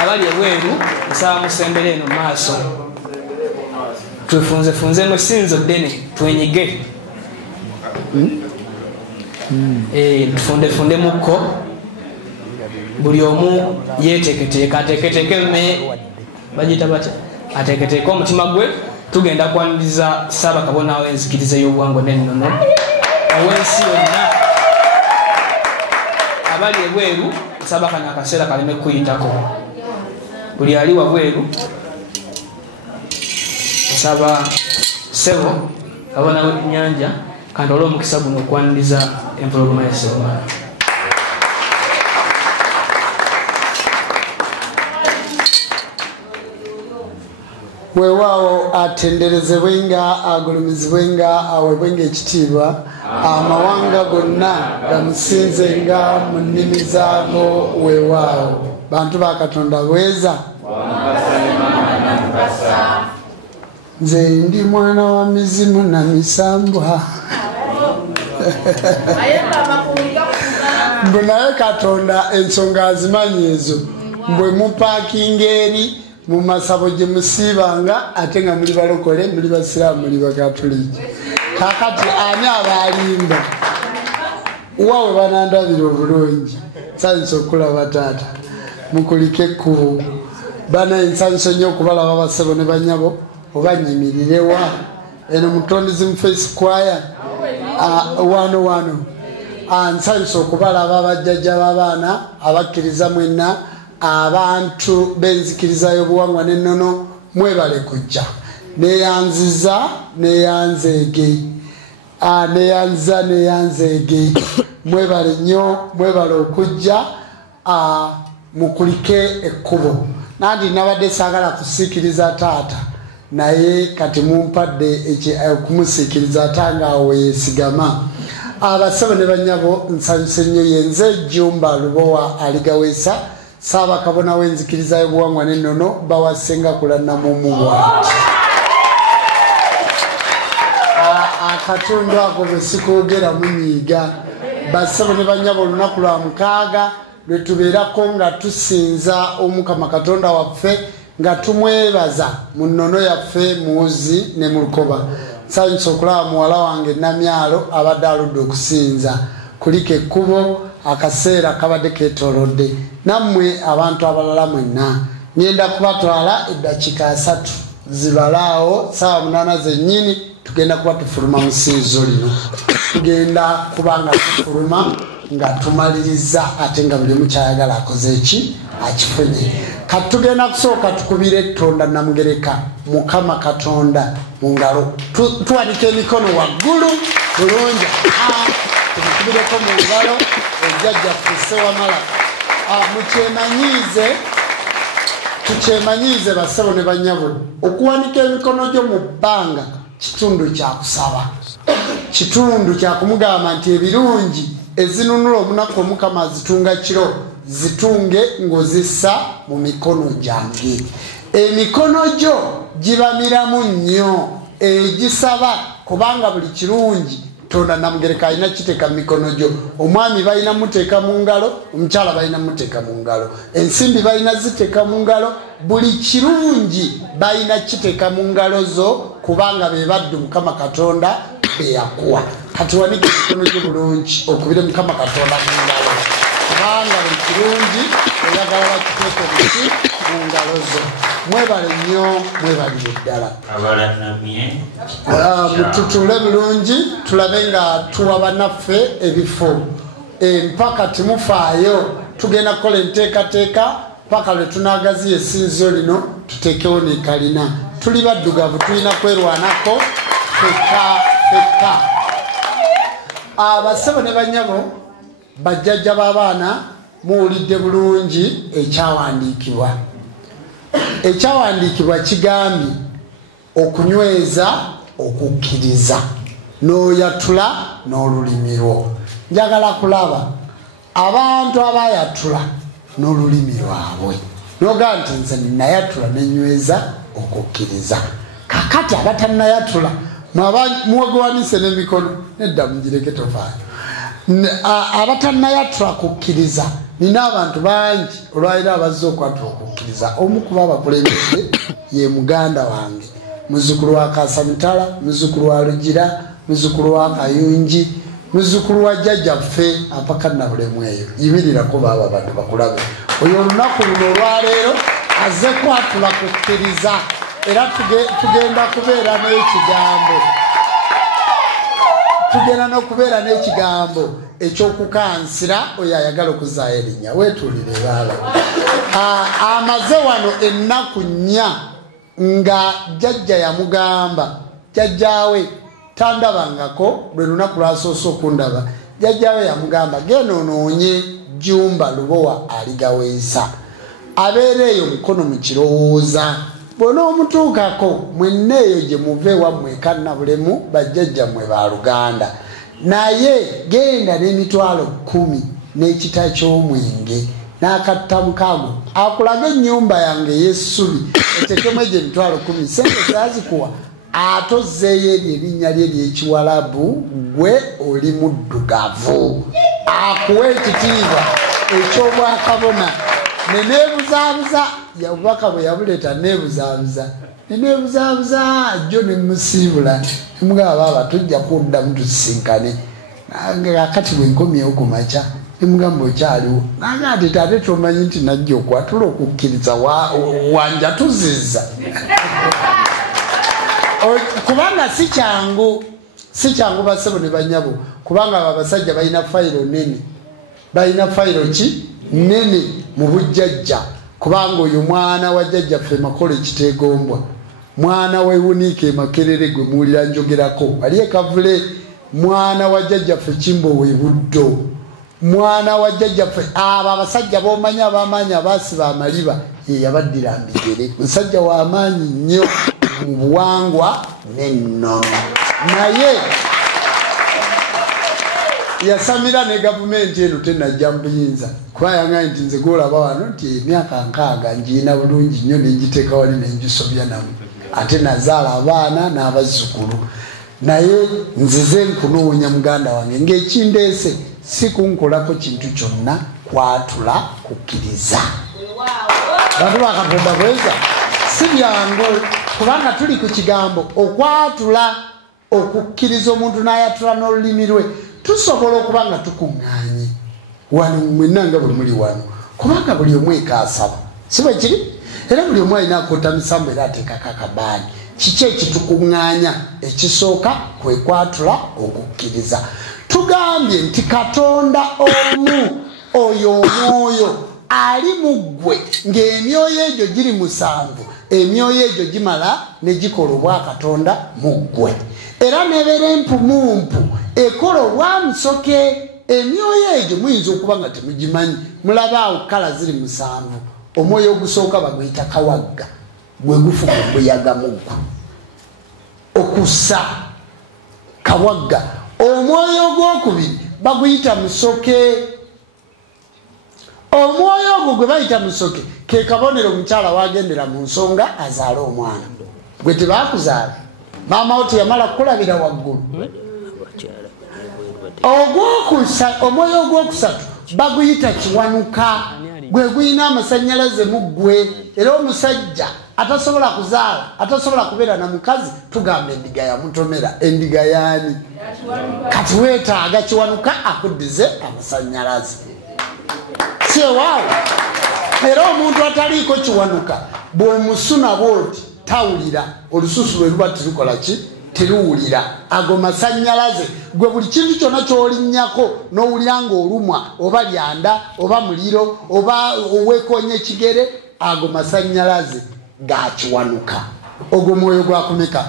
abali ebweru nsaba musembere eno maaso twefunzefunzemu essinzo ddene twenyige tufundefundemukko buli omu yeteeketeeka ateeketeeke bagiyita batya ateeketeeke omutima gwe tugenda kwaniriza Ssaabakabona w'enzikiriza y'obuwangwa n'ennono ow'ensi yonna abali ebweru nsaba kano akaseera kaleme kuyitako buli ali wabweru nsaba ssebo Kabona w'ennyanja kandi olw'omukisa guno okwaniriza empologoma ya Ssebumaala. Weewaawo atenderezebwenga agulumizibwenga aweebwenga ekitiibwa amawanga gonna gamusinzenga mu nnimi zaago weewaawo bantu ba Katonda bweza nze ndi mwana wa mizimu na misambwa mbwe naye Katonda ensonga azimanyi ezo mbwe mupaakinga eri mu masabo gye musiibanga ate nga muli balokole muli basiraamu muli bakatuliki kakati ani abalimba wawe banandabira obulungi nsanyusa okulaba taata mukulike ekkubo bana ensanyusa nnyo okubalaba basebo ne banyabo obanyimirirewa eno mutondezi mu face choir wano nsanyusa okubalaba abajjajja b'abaana abakkiriza mwenna abantu benzikiriza y'obuwangwa n'ennono mwebale kujja neyanziza neyanzeege neyanzeege mwebale nnyo mwebale okujja mukulike ekkubo nandi nabadde saagala kusiikiriza taata naye kati mumpadde okumusiikiriza atanga awo yeesigama abasabo ne banyabo nsanyuse nnyo yenze Jumba Lubowa Aligawesa Ssaabakabona w'enzikiriza y'obuwangwa n'ennono bawasenga kulannamuumuwa akatundu ako bwe sikoogera munyiiga bassabo ne banyabo olunaku lwa mukaaga lwe tubeerako nga tusinza Omukama Katonda waffe nga tumwebaza mu nnono yaffe muwuzi ne mu lukoba nsanyusa okulaba muwala wange Namyalo abadde aludde okusinza kulika ekkubo akaseera kabadde keetoolodde nammwe abantu abalala mwenna ngenda kubatwala eddakiika 3 zibalaawo saawa 8 zennyini tugenda kuba tufuluma mu sinzo lino tugenda kubanga tufuluma nga tumaliriza ate nga buli mukyayagala akoze eki akifunye kati tugenda kusooka tukubire Tonda Namugereka Mukama Katonda mu ngalo tuwanika emikono waggulu bulungi tukubireko mu ngalo ejjajja fuse wamala tukyemanyiize bassebo ne banyabo okuwanika emikono gyo mu bbanga kitundu kyakusaba kitundu kyakumugamba nti ebirungi ezinunula omunaku Omukama azitunga kiro zitunge ng'ozissa mu mikono gyange emikono gyo gibamiramu nnyo egisaba kubanga buli kirungi Tonda Namugereka alina kiteeka mu mikono gyo omwami balina muteeka mu ngalo omukyala balina muteeka mu ngalo ensimbi balina ziteeka mu ngalo buli kirungi balina kiteeka mu ngalo zo kubanga be baddu Mukama Katonda be yakuwa kati wanike emikono gyo bulungi okubire Mukama Katonda mu ngalo kubanga buli kirungi oyagala bakiteeke buki mu ngalo zo mwebale nnyo mwebalire ddala tutule bulungi tulabe nga tuwa bannaffe ebifo mpaka timufaayo tugenda kukola enteekateeka paka lwe tunaagaziya essinzizo lino tuteekewo nekalina tuli baddugavu tulina kwerwanako fekka abassebo ne banyabo bajjajja b'abaana muwulidde bulungi ekyawandiikibwa kigambye okunyweza okukkiriza n'oyatula n'olulimi lwo njagala kulaba abantu abayatula n'olulimi lwabwe noga nti nze nayatula nenyweza okukkiriza kakati abatanayatula muwagowanise n'emikono nedda mugireke tofaayo abatannayatula kukkiriza nina abantu bangi olwaliro abazze okwatula okukkiriza. Omu kuba abakulembeze ye muganda wange, muzzukulu wa Kasamitala, muzzukulu wa Lugira, muzzukulu wa Kayungi, muzzukulu wa jjajjaffe apaka Nabulemu eyo. Yibirirako baaba abantu bakulabe. Oyo olunaku luno olwaleero azze kwatula kukkiriza era tugenda kubeera n'ekigambo. Tugenda n'okubeera n'ekigambo ekyokukansira oyo ayagala okuzaayo erinnya. Weetuulire baaba. Amaze wano ennaku nnya nga jjajja yamugamba, jjajjaawe tandabangako, lwe lunaku lwasoose okundaba, jjajjaawe yamugamba genda onoonye Jjumba Lubowa aligaweesa abeera eyo mukono mu kirowooza, bw'onoomutuukako mwenna eyo gye muve wammwe eka Nabulemu bajjajjammwe ba Luganda, naye genda n'emitwalo 10 n'ekita ky'omwenge n'akattamukago akulage ennyumba yange ey'essubi etekemu egyo emitwalo 10 sente zazikuwa atozzeeyo eryo erinnya lye ery'Ekiwalabu gwe oli muddugavu, akuwa ekitiibwa eky'obwakabona. Neneebuzaabuza obubaka bwe yabuleeta neebuzaabuza jjo ne musiibula nemugamba baaba tujja kuddamu tusisinkane. Akati bwe nkomyewo ku makya nemugamba okyaliwo naga ati tate tomanyi nti najja okwatula okukkiriza wanja tuzizza. Kubanga si kyangu basebo ne banyabo, kubanga abo abasajja balina fayiro nene, balina fayiro ki nene mu bujjajja, kubanga oyo mwana wa jjajjaffe Makolo Ekiteegombwa, mwana wa Ewuniika Makerere gwe muwulira njogerako, ali e Kavule, mwana wa jjajjaffe Kimbowe Buddo, mwana wa jjajjaffe abo abasajja b'omanyi ab'amaanyi abaasiba amaliba ye yabaddira mbigere, musajja w'amaanyi nnyo mu buwangwa n'ennono, naye yasamira ne gavumenti eno tenajja mu buyinza kuba yangaye nti nze gwolaba wano nti emyaka 6 ngiina bulungi nnyo nenjiteeka wali nengisobya namu, ate nazaala abaana n'abazzukulu, naye nzize nkunoonya muganda wange ng'ekindeese si kunkolako kintu kyonna kwatula kukkiriza. Bantu ba Katonda bweza si byangu, kubanga tuli ku kigambo okwatula okukkiriza omuntu n'ayatula n'olulimi lwe. Tusobola okuba nga tukuŋŋaanye wano mwenna nga bwe muli wano, kubanga buli omu ekaasaba, si bwe kiri? Era buli omu alina akoota misambo era ateekako akabaani. Kiki ekitukuŋŋaanya? Ekisooka kwe kwatula okukkiriza. Tugambye nti Katonda omu oyo omwoyo ali mu ggwe, ng'emyoyo egyo giri 7, emyoyo egyo gimala ne gikola obwa Katonda mu ggwe, era nebeera empumumpu ekola olwa Musoke. Emyoyo egyo muyinza okuba nga temugimanyi, mulaba awo kala ziri 7. Omwoyo ogusooka baguyita Kawagga, gwe gufuga obuyaga muggu okussa Kawagga. Omwoyo ogwokubiri baguyita Musoke. Omwoyo ogwo gwe bayita Musoke ke kabonero omukyala wagendera mu nsonga azaala omwana, gwe tebakuzaala maama wo teyamala kukulabira waggulu. Omwoyo ogwokusatu baguyita Kiwanuka, gwe guyina amasannyalaze mu ggwe, era omusajja atasobola kuzaala, atasobola kubeera na mukazi, tugamba endiga yamutomera. Endiga yaani? Kati weetaaga Kiwanuka akuddize amasannyalaze, si ewaawo. Era omuntu ataliiko Kiwanuka bw'omusuna bw'oti tawulira, olususu lwe luba terukola ki? Teruwulira. Ago masannyalaze gwe buli kintu kyonna ky'olinnyako n'owulira ng'olumwa oba lyanda oba muliro oba oweekonya ekigere, ago masannyalaze ga Kiwanuka. Ogwo mwoyo gwakumeka.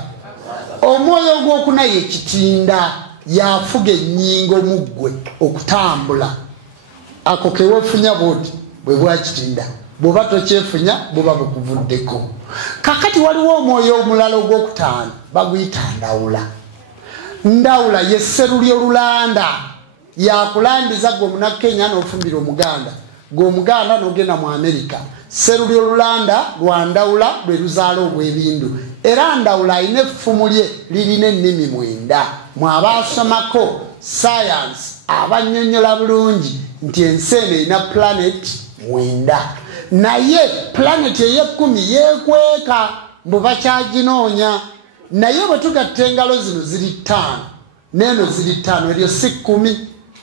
Omwoyo ogwokuna ye kitinda, yafuga ennyingo mu ggwe okutambula. Ako keweefunya bwoti bwe bwa kitinda, bw'oba tokyefunya buba bukuvuddeko. Kakati waliwo omwoyo omulala ogwokutaano baguyita Ndawula. Ndawula ye sseruli olulanda, yakulandiza gwe Omunnakenya n'ofumbira Omuganda, gwe Omuganda n'ogenda mu Amerika. Sseruli olulanda lwa Ndawula lwe luzaala obwebindu, era Ndawula alina effumu lye lirina ennimi 9. Mwaba asomako science abannyonnyola bulungi nti ensi eno erina planet 9 naye planet ey'ekumi yeekweka mbu bakyaginoonya naye bwe tugatta engalo zino ziri 5 neeno ziri 5 eryo si 10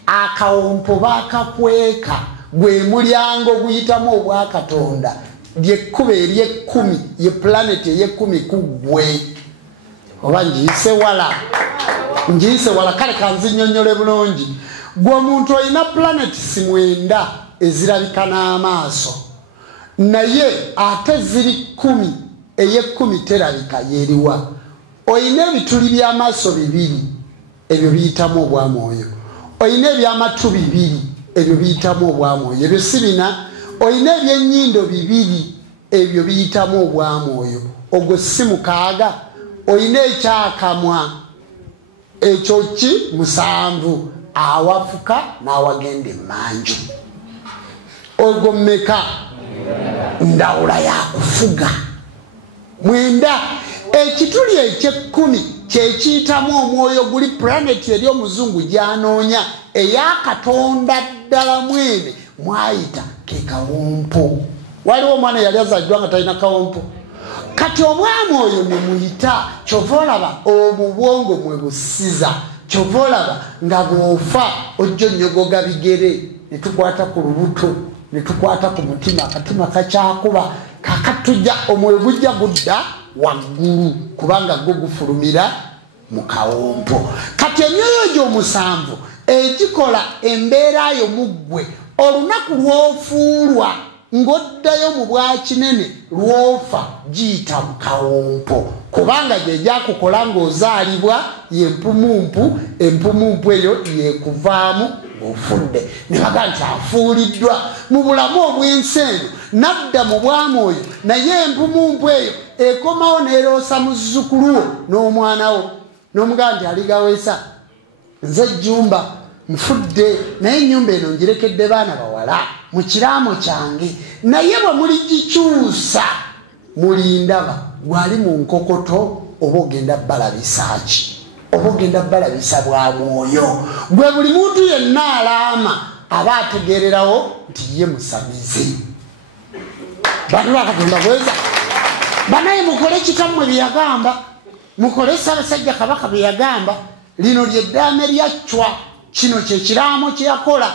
akawompo bakakweka gwe mulyango guyitamu obwakatonda lyekkuba ery'ekumi ye planet ey'ekumi ku ggwe oba njiyise wala kale kanzinnyonnyole bulungi gwe omuntu olina planet si 9 ezirabika n'amaaso naye ate ziri 10 ey'ekumi terabika yeriwa olina ebituli by'amaaso 2 ebyo biyitamu obwamwoyo olina ebyamatu 2 ebyo biyitamu obwamwoyo ebyo si bina olina ebyennyindo 2 ebyo biyitamu obwamwoyo ogwo si 6 olina ekyakamwa ekyo ki 7 awafuka n'awagenda emmanju ogwo mmeka ndawula yakufuga 9 ekituli eky'ekumi kyekiyitamu omwoyo guli planet eri omuzungu gyanoonya eyakatonda ddala mwene mwayita ke kawompo waliwo omwana yali azajjwa nga talina kawompo kati omwamwoyo nemuyita kyova olaba omubwongo mwe busiza kyova olaba nga bw'ofa ojja onnyogoga bigere ne tukwata ku lubuto ne tukwata ku mutima akatima kakyakuba kakatujja omwoyo gujja gudda waggulu kubanga gwo gufulumira mu kawompo kati emyoyo gyo 7 egikola embeerayo mu ggwe olunaku lw'ofuulwa ng'oddayo mu bwakinene lw'ofa giyita mu kawompo kubanga gye gyakukola ng'ozaalibwa yempumumpu empumumpu eyo yekuvaamu ofudde ne baga nti afuuliddwa mu bulamu obw'ensi eno nadda mu bwamwoyo naye empumumpu eyo ekomawo neeroosa muzzukulu wo n'omwana wo n'omugamba nti aligaweesa nze jjumba nfudde naye ennyumba eno ngirekedde baana bawala mu kiraamo kyange naye bwe muligikyusa mulindaba gwali mu nkokoto oba ogenda balabisa ki oba ogenda balabisa bwa mwoyo gwe buli muntu yenna alaama aba ategeererawo nti ye musamizi bantu bakatonda bweza banaye mukole kitammwe bye yagamba mukole Ssaabasajja Kabaka bye yagamba lino lyeddaame lyacwa kino kyekiraamo kyeyakola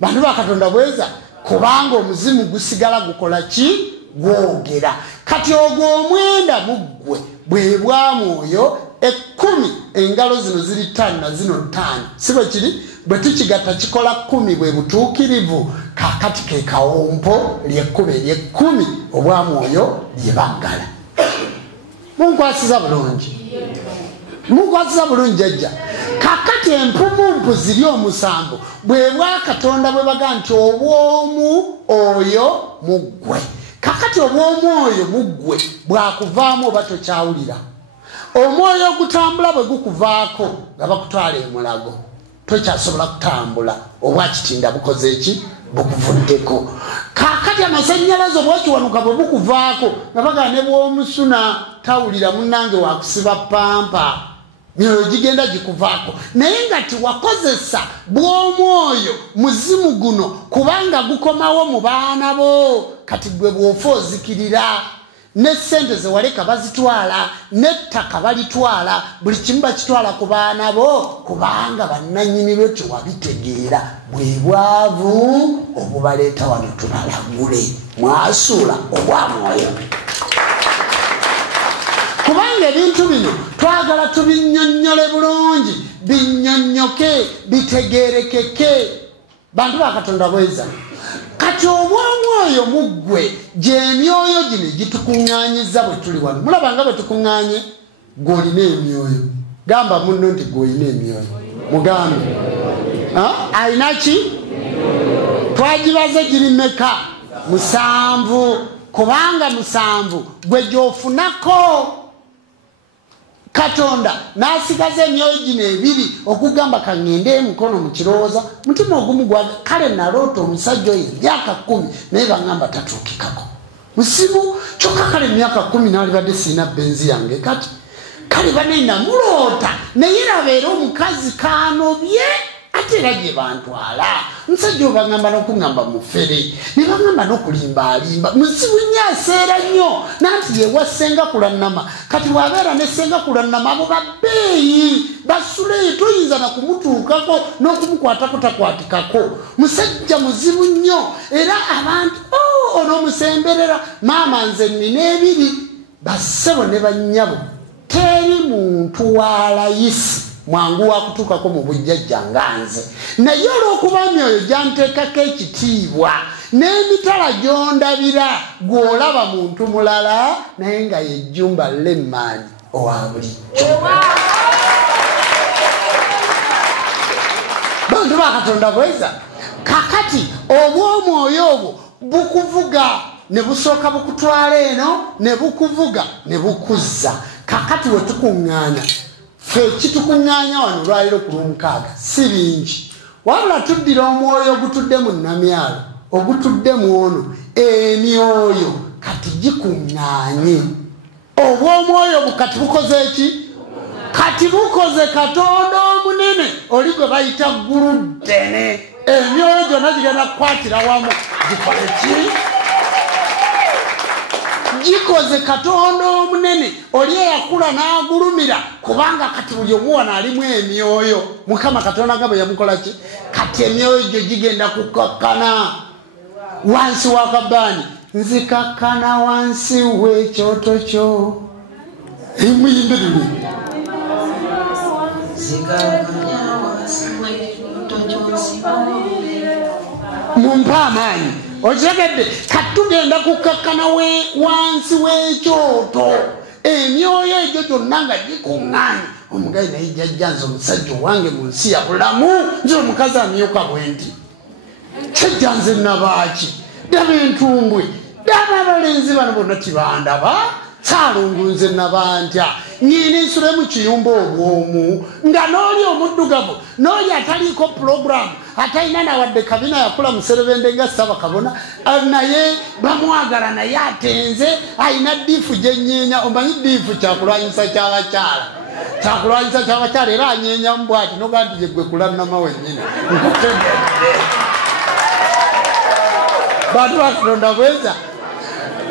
bantu bakatonda bweza kubanga omuzimu gusigala gukola ki gwogera kati ogwo 9 mu ggwe bwe bwamwoyo 10 engalo zino ziri 5 na zino 5 si bwe kiri bwe tukigatta kikola 10 bwe butuukirivu kakati ke kawompo lyekkuba ery'ekumi obwamwoyo lyebaggala munkwasiza bulungi jjajja kakati empumumpu ziri 7 bwe bwakatonda bwe baga nti obwomu oyo mu ggwe kakati obwomu oyo mu ggwe bwakuvaamu oba tokyawulira omwoyo ogutambula bwe gukuvaako nga bakutwala emulago tokyasobola kutambula obwa kitinda bukoze eki bukuvuddeko kakati amasannyalaze obwakiwanuka bwe bukuvaako nga bagaa ne bw'omusuna tawulira munnange wakusiba pampa myoyo gigenda gikuvaako naye nga tiwakozesa bw'omwoyo muzimu guno kubanga gukomawo mu baana bo kati gwe bw'ofa ozikirira ne ssente zewaleka bazitwala n'ettaka balitwala buli kimu bakitwala ku baana bo kubanga bannannyini byo tewabitegeera bwe bwavu obubaleeta wano tubalagule mwasuula obwamwoyo kubanga ebintu bino twagala tubinnyonnyole bulungi binnyonnyoke bitegeerekeke bantu bakatonda bweza kati obwamwoyo mu ggwe gy'emyoyo gino gitukuŋŋaanyiza bwe tuli wano mulaba nga bwe tukuŋŋaanye gw'olina emyoyo gamba munno nti gw'olina emyoyo mugambe alina ki twagibaze giri mmeka 7 kubanga 7 gwe gy'ofunako katonda n'asigaza emyoyo gino 2 okugamba kaŋŋende emukono mu kirowooza mutima ogumu gwa kale naloota omusajja oyo emyaka 10 naye baŋŋamba tatuukikako musibu kyokka kale emyaka 10 n'alibadde sirina benzi yange kati kale banena muloota naye raba era omukazi kanobye ate ate era gye bantwala musajja obagamba n'okungamba mufere ne bagamba n'okulimba muzibu nnyo aseera nnyo nanti yewasenga kulannama kati bw'abeera ne senga kulannama abo babbeeyi basuleyo toyinza na kumutuukako n'okumukwatako takwatikako musajja muzibu nnyo era abantu onoomusemberera maama nze nnina ebiri bassebo ne bannyabo teri muntu wa layisi mwangu wakutuukako mu bujjajja nga nze naye olw'okuba myoyo gyanteekako ekitiibwa n'emitala gy'ondabira gw'olaba muntu mulala naye nga yejjumba lemmaani owa bulijjo bantu bakatonda bweza kakati obw'omwoyo obwo bukuvuga ne busooka bukutwala eno ne bukuvuga ne bukuzza kakati we tukuŋŋaanya fe kitukuŋŋaanya wano lwaliro ku lwomukaaga si bingi wabula tuddira omwoyo ogutudde mu nnamyalo ogutudde mu ono emyoyo kati gikuŋŋaanye obw'omwoyo bukati bukoze eki kati bukoze katonda omunene oli gwe bayita guluddene emyoyo gyonna gigenda kukwatira wamu gikole ki gikoze katonda omunene oli eyakula n'agulumira kubanga kati buli omu wano alimu emyoyo mukama katonda nga bwe yamukola ki kati emyoyo gyo gigenda kukakkana wansi wa kabaani nzikakkana wansi w'ekyoto kyo emuyimbirire mumpa amaanyi okiregedde katugenda kukakkana wansi w'ekyoto emyoyo egyo gyonna nga gikuŋŋaanye omugayi naye jjajja nze omusajja owange mu nsi ya bulamu nze omukazi amyuka bwe nti kyajja nze nabaaki daba entumbwe daba abalenzi bano bonna tibandaba saalungu nze nabantya nyini nsule mu kiyumba obwomu nga n'oli omuddugavu n'oli ataliiko puroguramu atalina nawadde kabina yakula muserebende nga Ssaabakabona naye bamwagala naye atenze alina diifu gyenyeenya omanyi diifu kyakulwanyisa kyabakyala kyakulwanyisa kyabakyala era anyeenyamu bwati noga nti yegwe kulannama wennyini nkutegedde bantu bakatonda bweza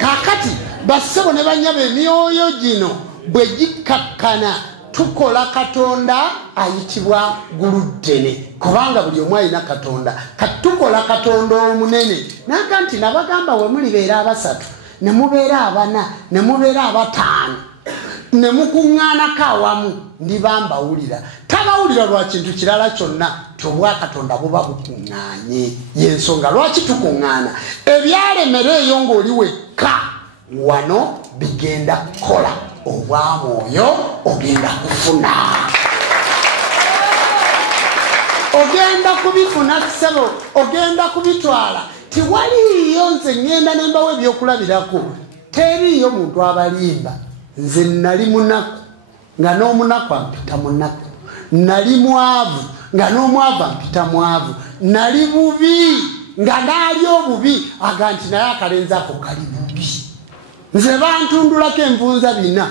kakati bassebo ne banyaba emyoyo gino bwe gikkakkana tukola katonda ayitibwa guluddene kubanga buli omu alina katonda katukola katonda omunene naga nti nabagamba we mulibeera abasatu ne mubeera abana ne mubeera abataano ne mukuŋŋaanako awamu ndibambawulira tabawulira lwa kintu kirala kyonna tiobwakatonda buba bukuŋŋaanye yensonga lwaki tukuŋŋaana ebyalemera eyo ng'oli wekka wano bigenda kukola obwamwoyo ogenda kufuna ogenda kubifuna ssebo ogenda kubitwala tiwaliyo nze ŋŋenda ne mbawo ebyokulabirako teriyo muntu abalimba nze nali munaku nga n'omunaku ampita munaku nali mwavu nga n'omwavu ampita mwavu nali bubi nga naali obubi aga nti naye akalenzi ako kali bubi nze bantundulako envunza bina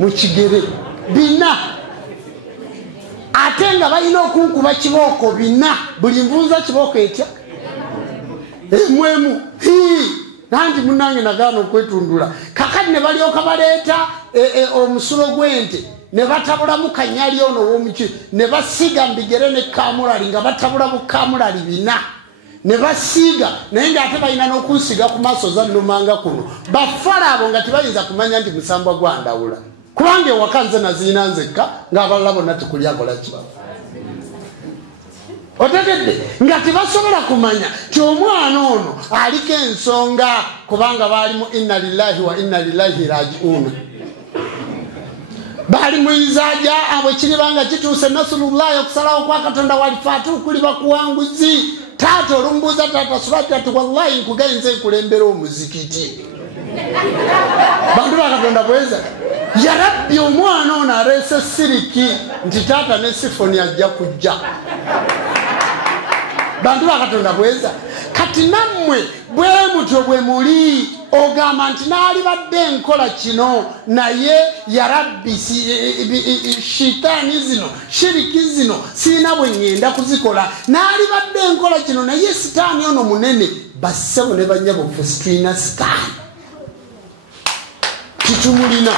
mu kigere bina ate nga balina okunkuba kibooko bina buli nvunza kibooko etya emwemu nanti munange nagaana okwetundula kakati ne balyoka baleeta omusulo gw'ente ne batabulamu kanyali ono w'omuki ne basiiga mbigere ne kamulali nga batabula bukamulali bina ne basiiga naye ng'ate balina n'okunsiga ku maaso za nnumanga kuno bafala abo nga tebayinza kumanya nti musambwa gwandawula kubanga ewaka nze naziina nzekka ng'abalala bonna tikulyakolaki otegedde nga tebasobola kumanya ti omwana ono aliko ensonga kubanga baali mu inna lillahi wa inna lillahi rajiuna baali muizaja abwe kiribanga kituuse nasulullahi okusalawo kwa katonda walifaatu kuli bakuwanguzi taata olumbuuza taata sulati ati wallahi nkugenze nkulembera omuzikiti bantu bakatonda bweza yarabbi omwana ono areese siriki nti taata ne sifoni ajja kujja bantu bakatonda bweza kati nammwe bwe mutyo bwe muli ogamba nti naalibadde enkola kino naye yarabbi shitaani zino shiriki zino siina bwe ŋŋenda kuzikola naalibadde enkola kino naye sitaani ono munene bassebo ne banyabo ffe situlina sitaani titumulina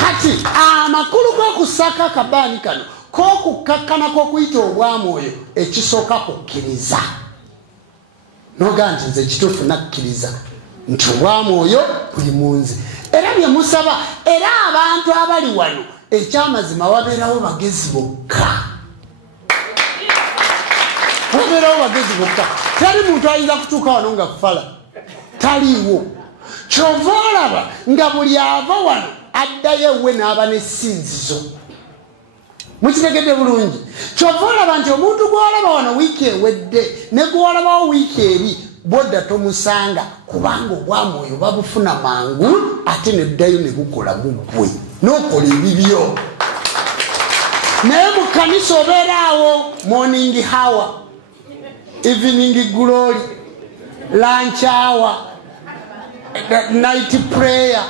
kati amakulu g'okusaka akabaani kano k'okukkakkana k'okuyita obwamwoyo ekisooka kukkiriza noga nti nze kituufu nakkiriza nti obwamwoyo buli mu nze era bye musaba era abantu abali wano ekyamazima wabeerawo bagezi bokka wabeerawo bagezi bokka tali muntu ayinza kutuuka wano nga fala taliiwo kyova olaba nga buli ava wano addayo ewe n'aba n'essinzizo mukitegedde bulungi kyova olaba nti omuntu gw'olaba wano wiiki ewedde ne gw'olabawo wiiki eri bwodda tomusanga kubanga obwamwoyo babufuna mangu ate neddayo ne bukola muggwe n'okola ebibyo naye mu kkanisa obeeraawo morning hour evening glory lunch hour night prayer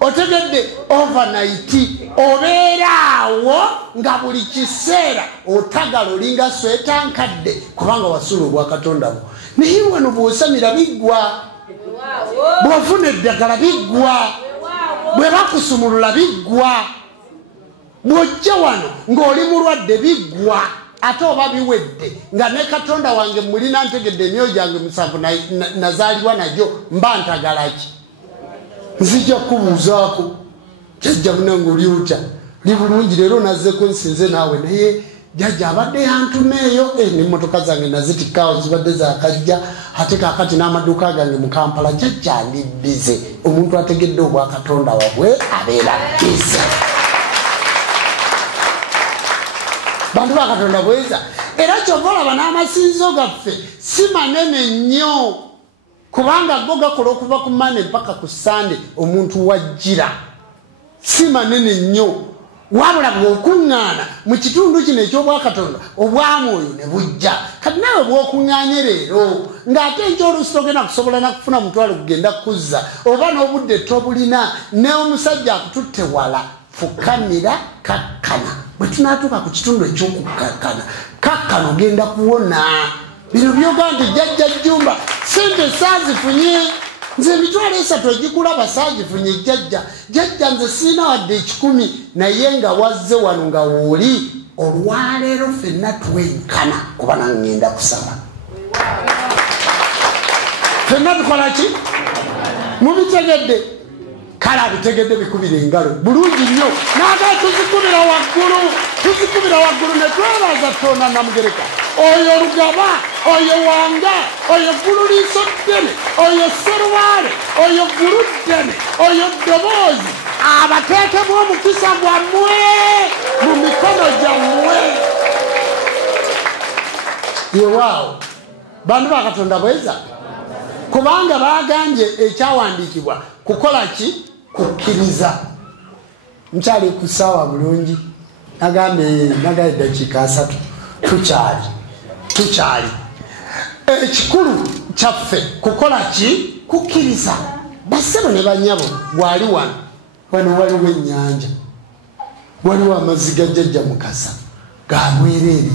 otegedde overnight obeeraawo nga buli kiseera otagala olinga sweta nkadde kubanga wasula obwakatondabo naye wano bw'osamira biggwa bw'ofuna eddagala biggwa bwe bakusumulula biggwa bw'ojja wano ng'oli mulwadde biggwa ate oba biwedde nga ne katonda wange mulina ntegedde emyoyo gyange 7 nazaalibwa nagyo mba ntagalaki nzija kubuuzaako jjajja munange oli otya li bulungi leero nazzeko nsinze naawe naye jjajja abadde yantumeeyo n'emmotoka zange nazitikaawo zibadde zakajja ate kaakati n'amaduuka gange mu Kampala jjajja ndi bize omuntu ategedde obwakatonda wabwe abeera bize bantu bakatonda bweza era kyova olaba n'amasinzo gaffe si manene nnyo kubanga go gakola okuva ku Mane mpaka ku Sande omuntu wajjira si manene nnyo wabula bw'okuŋŋaana mu kitundu kino eky'obwakatonda obwamwoyo ne bujja kati nawe bw'okuŋŋaanye leero ng'ate ekyoluusi togenda kusobola nakufuna mutwalo kugenda kuzza oba n'obudde tobulina ne omusajja akututte wala fukamira kakkana bwe tunaatuuka ku kitundu eky'okukakkana kakkana ogenda kuwona bino byoga nti jjajja jjumba sente saazifunye nze emitwalo 3 egikulaba saagifunye jjajja nze siina wadde 10 naye nga wazze wano nga wooli olwaleero ffenna twenkana kuba nangenda kusaba ffenna tukola ki mubitegedde kale abitegedde bikubira engalo bulungi nnyo naagala tuzikubira waggulu ne twebaza Tona Namugereka oyo Lugaba oyo Wanga oyo Gululiiso ddene oyo Serubaale oyo Guluddene oyo Ddoboozi abateekemu omukisa gwammwe mu mikono gyammwe yewaawo bantu bakatonda bweza kubanga bagambye ekyawandiikibwa kukola ki kukkiriza nkyali ku ssaawa bulungi nagaye eddakiika 3 tukyali ekikulu kyaffe kukola ki kukkiriza bassebo ne banyabo bwali wano waliwo ennyanja waliwo amazzi ga jjajja Mukasa gabwereere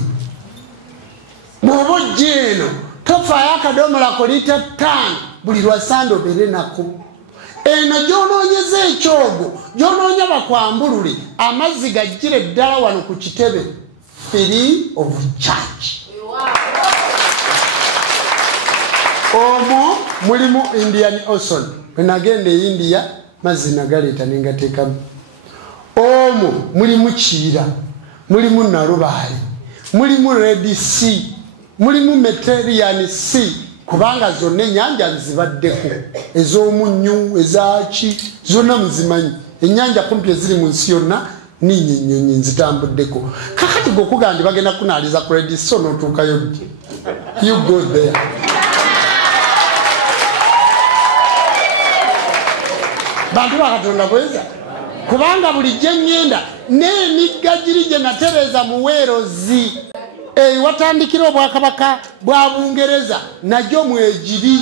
bw'oba ojja eno tofaayo akadomolako lita 5 buli lwa Sande obeere nako eno gyonoonyeza ekyogo gyonoonya bakwambulule amazzi gajjire ddala wano ku kitebe free of charge omwo mulimu Indian Ocean bwenagenda e India mazzi nagaleeta nengateekamu omwo mulimu Kiyira mulimu Nalubaale mulimu Red Sea mulimu Mediterranean Sea kubanga zonna ennyanja nzibaddeko ez'omunnyu ezaki zonna muzimanyi ennyanja kumpi eziri mu nsi yonna ninnya ennyonyi nzitambuddeko kakati gwokugaa ndi bagenda kunaaliza ku Red Sea n'otuukayo ddi you go there bantu bakatonda bweza kubanga bulijjo engenda n'emigga giri gye natereeza mu Weerozi watandikira obwakabaka bwa Bungereza najjo mwegiri